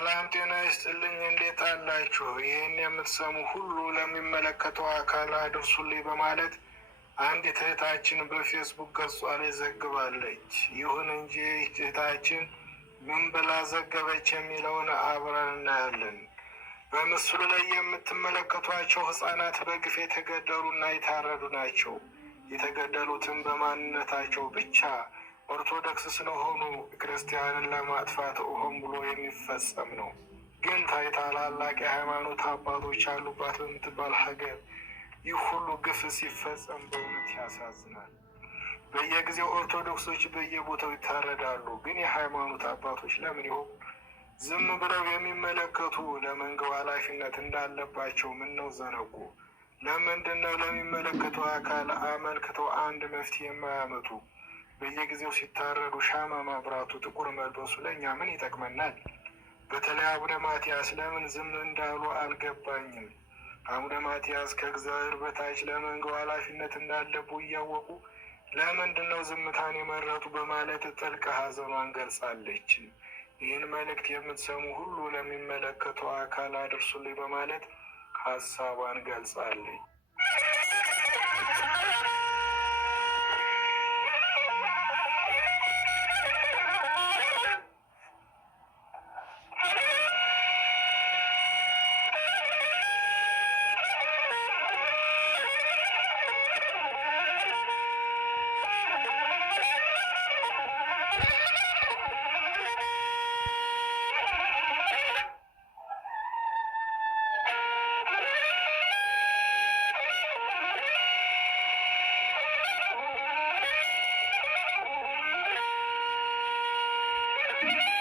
ሰላም ጤና ይስጥልኝ። እንዴት አላችሁ? ይህን የምትሰሙ ሁሉ ለሚመለከተው አካል አድርሱልኝ በማለት አንዲት እህታችን በፌስቡክ ገጿ ላይ ዘግባለች። ይሁን እንጂ እህታችን ምን ብላ ዘገበች የሚለውን አብረን እናያለን። በምስሉ ላይ የምትመለከቷቸው ህጻናት በግፍ የተገደሉና የታረዱ ናቸው። የተገደሉትም በማንነታቸው ብቻ ኦርቶዶክስ ስለሆኑ ክርስቲያንን ለማጥፋት ሆን ብሎ የሚፈጸም ነው። ግን ታላላቅ የሃይማኖት አባቶች ያሉባት በምትባል ሀገር ይህ ሁሉ ግፍ ሲፈጸም በእውነት ያሳዝናል። በየጊዜው ኦርቶዶክሶች በየቦታው ይታረዳሉ። ግን የሃይማኖት አባቶች ለምን ይሆን ዝም ብለው የሚመለከቱ? ለመንጋው ኃላፊነት እንዳለባቸው ምን ነው ዘነጉ? ለምንድነው ለሚመለከተው አካል አመልክተው አንድ መፍትሄ የማያመጡ? በየጊዜው ሲታረዱ ሻማ ማብራቱ፣ ጥቁር መልበሱ ለእኛ ምን ይጠቅመናል? በተለይ አቡነ ማትያስ ለምን ዝም እንዳሉ አልገባኝም። አቡነ ማትያስ ከእግዚአብሔር በታች ለመንጋው ኃላፊነት እንዳለቡ እያወቁ ለምንድነው ዝምታን የመረጡ? በማለት ጥልቅ ሐዘኗን ገልጻለች። ይህን መልእክት የምትሰሙ ሁሉ ለሚመለከተው አካል አድርሱልኝ በማለት ሀሳቧን ገልጻለች። you